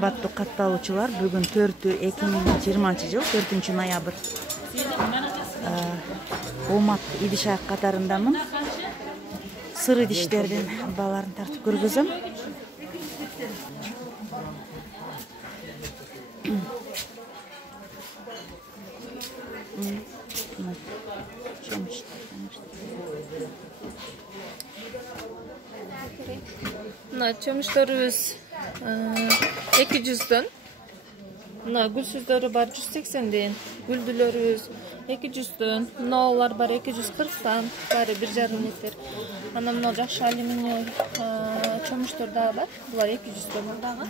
Кымбаттуу катталуучулар, бүгүн 2020-жыл 4 ноябрь. Омат идиш аяк катарындамын. Сыр идиштердин бааларын тартып көргөзөм. Çömüşlerimiz 200'den. Gülsüzleri var 180'den. Güldülerimiz 200'den. Nolar var 240'dan. Bari 1,5 litre. Anamın jakşı alüminyum çömüşler daha var. Bunlar 200'den orada.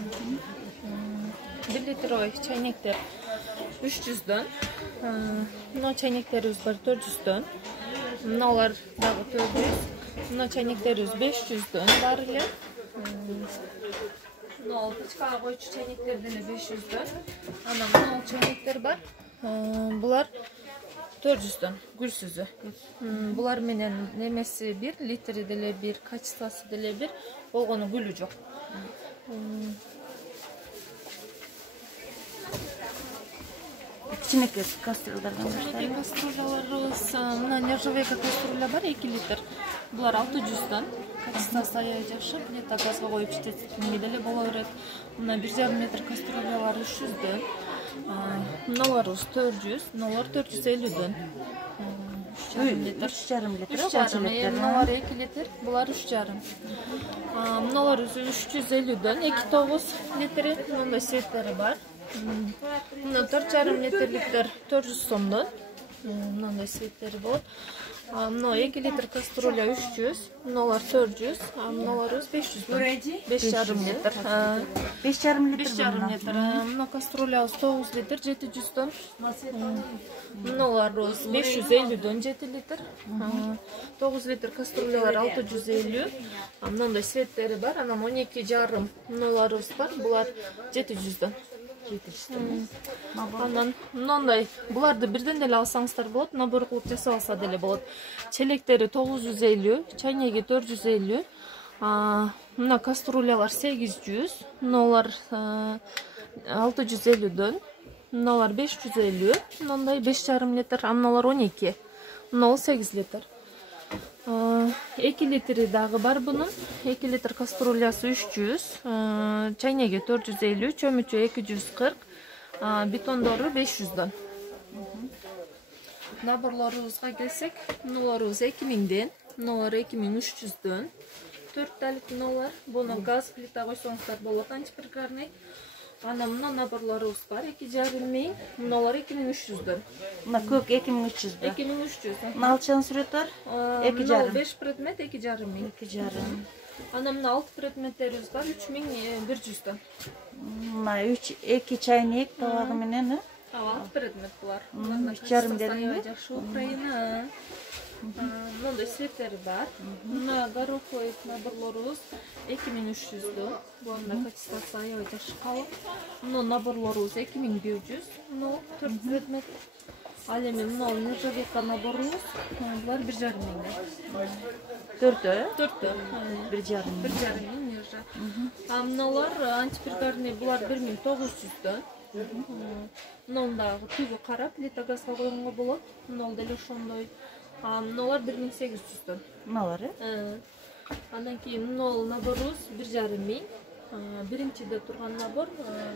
1 litre oy çaynekler 300'den. Çayneklerimiz var 400'den. Nolar daha 400. Çayneklerimiz 500'den var ile. Çıkağa koyucu çeyneklerden 500'den. Anam çeynekler var. Bular 400'den. Gülsüzü. Bular menen nemesi 1 litre dele 1, kaçtası dele 1. Olğunu gülü yok. Кичинекей кастрюльдардан баштайбыз. Кастрюляларыбыз мына нержавейка кастрюля бар 2 литр. Булар 600'dan. Качествосы аябай жакшы. Плита газга коюп иштетингенге деле боло берет. Мына 1,5 метр кастрюлялар 300'dan. Мыналарыбыз 400, мыналар 450'dan. 3,5 литр. 3,5. Мыналар 2 литр, булар 3,5. Мыналар 350'dan 2,9 литри. Мындай светтери бар. Мына 4,5 литрликтер 400 сомдон. Мындай светтери болот. Мына 2 литр кастрюля 300, мыналар 400, мыналарыбыз 500. 5,5 литр. 5,5 литр. Мына кастрюлябыз 9 литр 700'dan. Мыналарыбыз 550'dan 7 литр. 9 литр кастрюлялар 650. Мындай светтери бар. Анан 12,5 мыналарыбыз бар. Булар 700'dan. Анан мындай буларды бирден деле алсаңыздар болот, набор кылып жасап алса деле болот. Челектери 950, чайнеги 450. Мына кастрюлялар 800, мыналар 650'dan, мыналар 550, мындай 5,5 литр, мыналар 12, мынал 8 литр. 2 литри дагы бар бунун. 2 литр кастрюлясы 300, чайнеги 450, чөмүчү 240, бетондору 500'dan. Наборлорубузга келсек, мыналарыбыз 2000'den, мыналар 2300'dan. 4 талик мыналар. Буну газ плита койсоңуздар болот, антипригарный. Анан мына наборлорубуз бар 2,5 миң, мыналар 2300'dan. Мына көк 2300. 2300. Налчан сүрөттөр 2,5. 5 предмет 2,5 миң. 2,5. Анан мына 6 предметтерибиз бар 3100'dan. Мына 2 чайнек табагы менен, 6 предмет булар. 3,5 дедим. Жакшы Украина. Мындай светтери бар. Мына гороховый наборлорубуз 2300'dan. Буга качествосы аябай жакшы калып. Мына наборлорубуз 2100. Мына 4 предмет. Ал эми мына нержавейка наборубуз булар 1,5 миңден. 4-тө? 4-тө. 1,5 миң нержа. Мыналар антипригарный булар 1900'dan. Мындагы түгү карап, плита газга койгонго болот. Мынал деле ошондой. Мыналар 1800'dan. Мыналар, Андан кийин мынал наборубуз 1,5 миң. Биринчиде турган набор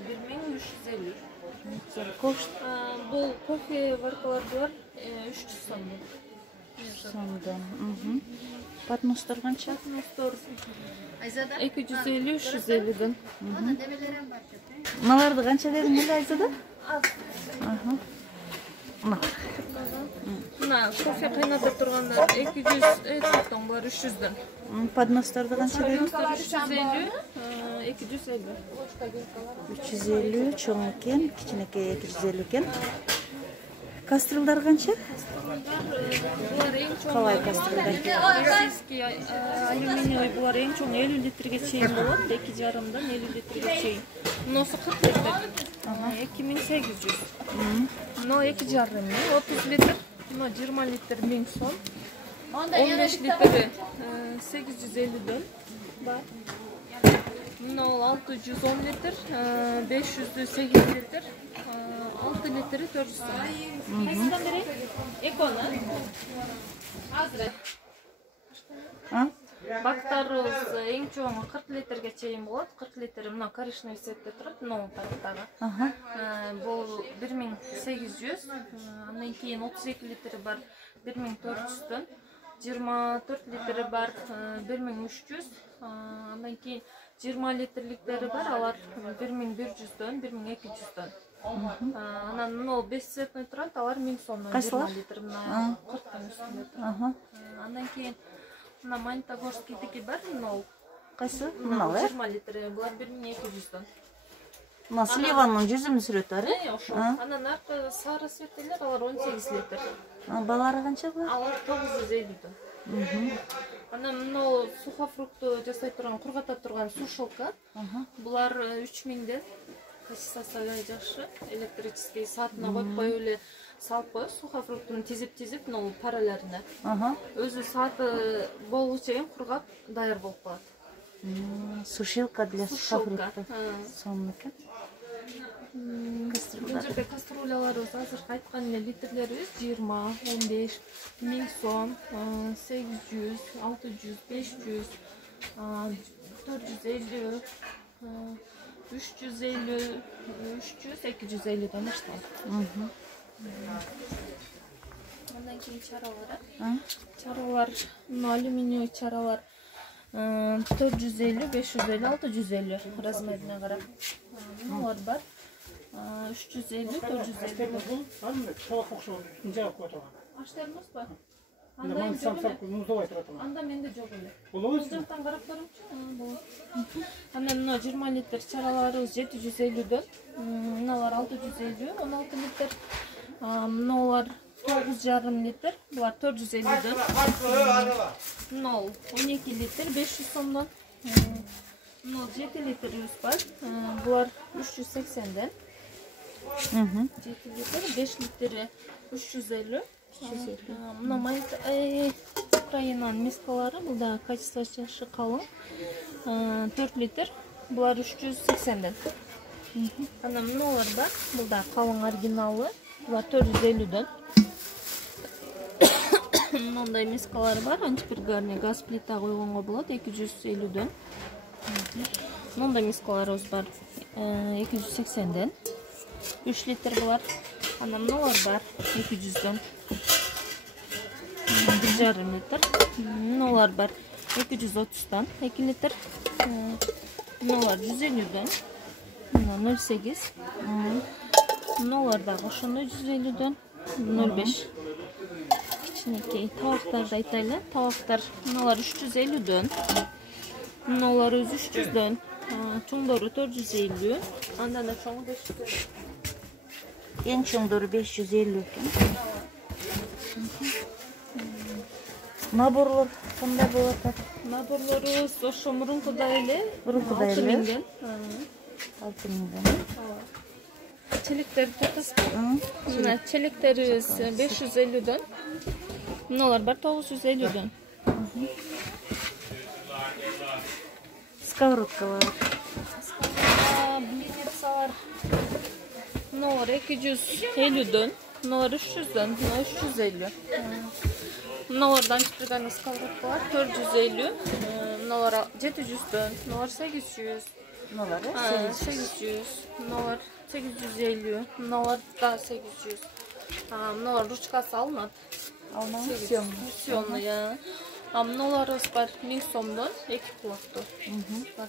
1350. Бул кофе варкалары бар 300 сомдон. Подностор канча? Подностор 250-350'dan. Мыналарды канча дедиң эле Айзада? Мына кофе кайнатып тургандар 200 бар 300'dan. Подносторду канча дедиң? 350, 250. 350 чоң экен, кичинекей 250 экен. Кастрюлдар канча? Булар эң чоң. Калай кастрюлдар? Российский алюминий булар эң чоң 50 литрге чейин болот, 2,5'dan 50 литрге чейин. Мынасы 40 литр. 2800. Мына 2,5 миң, 30 литр. Мына 20 литр 1000 сом. 15 литри 850'dan бар. Мына 610 литр, 508 литр, 6 литри 400 сом. Кайсыдан берейин? Эконы. Азыр. Бактарыбыз эң чоңу 40 литрге чейин болот. 40 литр мына коричневый цветте турат, новый тарттагы. Бул 1800, андан кийин 32 литри бар 1400дөн, 24 литри бар 1300, андан кийин 20 литрликтери бар, алар 1100дөн, 1200дөн. Анан мына 5 цветный турат, алар 1000 сомдон 20 литр, мына 40тын үстүндө турат. Андан кийин мына Магнитогорскийдики бар, 0. Кайсы? 20 литр, булар 1200дөн. Мына сливанын жүзүмү сүрөтөр, ошо. Анан аркы сары цветтелер, алар 18 литр. Балары канча булат? Алар 950дөн. Анан мына сухофрукту жасай турган, кургатап турган сушилка. Булар 3000ден. Качествосы жакшы, электрический саатына коюп коюп эле салып коюп, сухофруктун тизип-тизип, мына параларына. Өзү сааты болгу чейин кургап даяр болуп калат. Сушилка для сухофруктов. Сонука. Бул жерде кастрюляларыбыз азыркы айткан эле литрлерибиз 20, 15, 1000 сом, 800, 600, 500, 450, 350, 300, 250дөн башталат. Андан кийин чаралар. Чаралар, алюминиевый чаралар 450, 550, 650 размерине карап. Булар бар. 350, 450. Аштарыңыз бар? Анда менде жок эле. Бул жактан карап көрөмчү. Андан мына 20 литр чараларыбыз 750дөн. Мыналар 650, 16 литр. Мыналар 9,5 литр. Булар 450дөн. 12 литр 500 сомдон. 7 литрибиз бар. Булар 380ден. 7 литр, 5 литри 350. Мына Украинанын мискалары, бул да качествосы жакшы, калың. 4 литр, булар 380ден. Анан мыналар бар, бул да калың оригиналы, булар 450дөн. Мындай мискалары бар, антипригарный газ плита койгонго болот, 250дөн. Мындай мискаларыбыз бар, 280ден. 3 литр булар. Анан мыналар бар, 200дөн. 1,5 литр. Мыналар бар, 230дан, 2 литр. Мыналар 150дөн. Мына 0,8. Мыналар дагы ошондой 150дөн. 0,5. Кичинекей табактарды айтайлы. Табактар мыналар 350дөн. Мыналар өзү 300дөн. Чоңдору 450. Андан да чоңу 500. Эң чоңдору 550 экен. Наборлор кандай болот? Наборлорубуз ошо мурункудай эле. 6000ден. 6000ден. Челектер жатасызбы? Мына челектерибиз 550дөн. Мыналар бар 950дөн. Сковородкалар. Блиницалар. Мыналар 250дөн. Мыналар 300дөн. Мына 350. Мыналардан чыган сковородкалар 450. Мыналар 700дөн. Мыналар 800. Мыналар 800. Мыналар 850. Мыналар да 800. Мыналар ручкасы алынат. Съемный. Мыналарыбыз бар 1000 сомдон 2 кулактуу.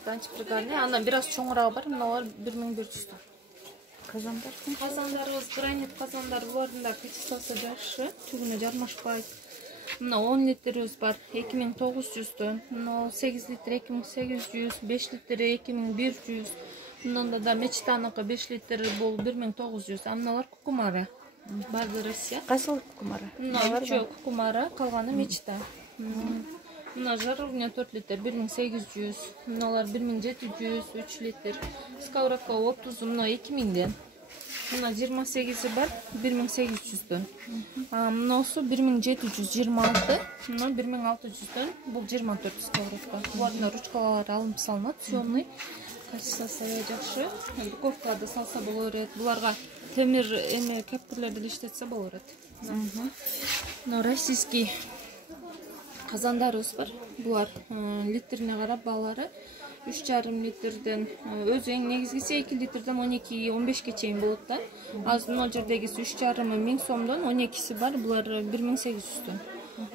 Антипригарный. Андан бир аз чоңураагы бар. Мыналар 1100дөн. Казандарыбыз гранит казандар, булардын да качествосы жакшы, түгүнө жармашпайт. Мына 10 литрибиз бар 2900дөн. Мына 8 литр 2800, 5 литр 2100. Мында да мечтаныкы 5 литр бул 1900. Мыналар кукумара. Базы Россия. Кайсыл кукумара? Мына үчөө кукумара, калганы мечта. Мына жарыгына 4 литр 1800. Мыналар 1700, 3 литр. Сковородка 30, мына 2000ден. Мына 28 бар 1800дөн. Мынасы 1726, мына 1600дөн. Бул 24 сковородка. Булардын ручкалары алынып салынат, съемный. качествосы аябай жакшы. Духовкада салса боло берет. Буларга темир эме кептирлерди иштетсе боло берет. Мына российский казандарыбыз бар. Булар литрине карап баалары 3,5 литрден өзү эң негизгиси 2 литрден 12-15 чейин болот да. Азыр мына жердегиси 3,5 миң сомдон 12си бар. Булар 1800дөн.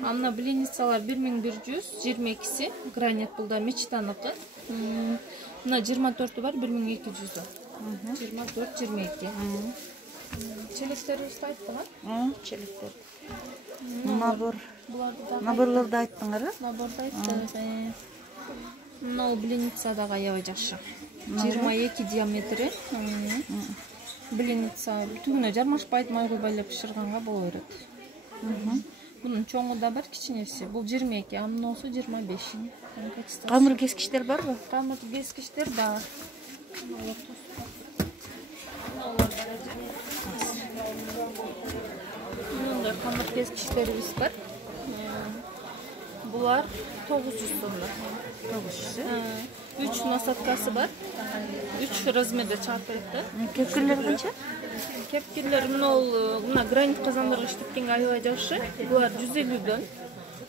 Амна блиницалар 1122си гранит булда мечтаныкы. Мына 24 бар 1200дөн. 24-22. Челектерибизди айттыңар? Челектер. Наборларды айттыңар? Наборду айттым. Мына блиница дагы аябай жакшы. 22 диаметри. Блиница бүтүнүнө жармашпайт, май куйбай эле бышырганга боло берет. Bunun çoğu da var, kiçinesi. Bu 22, amnosu 25. Kamur keskişler var mı? Kamur keskişler var. Bunun da kamur keskişlerimiz var. Bunlar 900 sonda. 900. 3 nasatkası var. 3 razmerde çarpılıkta. Kepkirler kança? Kepkirler mına granit kazanlarga işletken aябай жакшы. Булар 150дөн.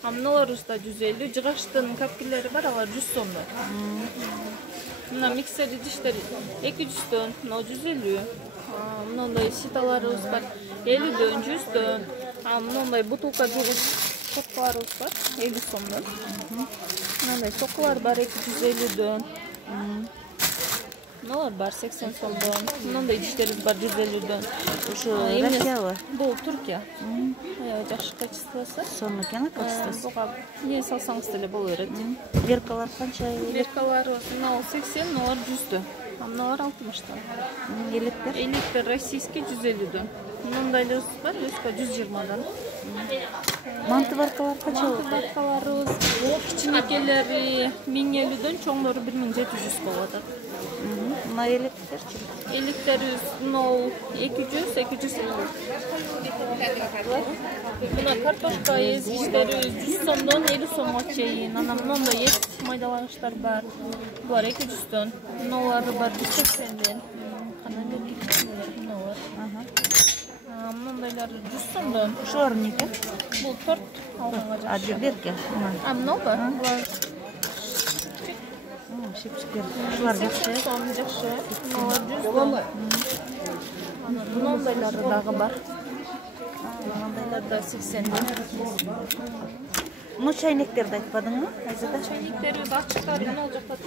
Амналар уста 150. Жыгаштын кепкирлери бар, алар 100 сомдон. Мына миксер идиштер 200дөн, мына 150. Мындай ситаларыбыз бар 50дөн, 100дөн. Мындай бутылка жугуч соткаларыбыз бар 50 сомдон. Мындай сокулар бар 250дөн. Мыналар бар 80 сомдон. Мындай идиштерибиз бар 150дөн. Ушу Россиябы? Бул Түркия. Аябай жакшы качествосы. Сонун экен качествосы. Буга не салсаңыз деле боло берет. Веркалар канча? Веркаларыбыз мына 80, мыналар 100дөн. Мыналар 60дөн. Электер? Электер российский 150дөн. Мындайларыбыз бар, өзгө 120дан. Манты баркалар канча? Манты баркаларыбыз кичинекелери 1050дөн, чоңдору 1700 болот. Мына электерчи? Электерибиз 200, 250. Мына картошка эзгичтерибиз 100 сомдон 50 сомго чейин. Анан мындай эт майдалагычтар бар. Булар 200дөн. Мыналар бар 180ден. Кана берки кичинелер мыналар. Мындайлар 100 сомдон. Ушулар эмнеке? Бул торт алганга жакшы. Берке. Мынабы? Булар шепчиктер. Ушулар жакшы. Жакшы. Мыналар 100дөн. Мындайлары дагы бар. Мындайлар да 80ден. Мына чайнектерди айтпадыңбы? Айзада чайнектерибиз ачыктар мына жакта.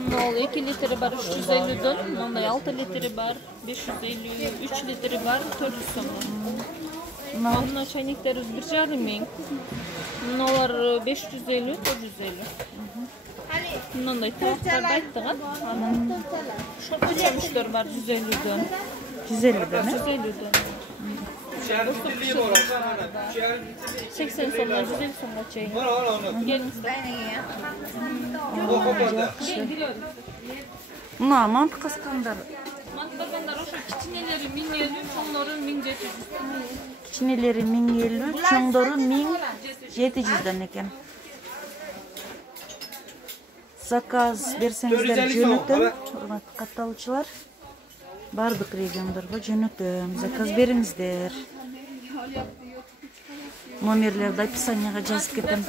Мына 2 литри бар 350дөн, мындай 6 литри бар 550, 3 литри бар 400 сомдон. Мына чайнектерибиз 1,5 миң. Мыналар 550, 450. Мындай табактарды айттыгы. Анан шорт бар 150дөн. 150дөн, 150дөн. 80 сомдон 150 сомго чейин. Келиңиздер. Мына манты каскандар. Манты каскандар ошо кичинелери 1050, чоңдору 1700. Кичинелери 1050, чоңдору 1700дөн экен. Заказ берсеңиздер жөнөтөм, урматтуу катталуучулар. Бардык региондорго жөнөтөм, заказ бериңиздер. Номерлерди описанияга жазып кетем.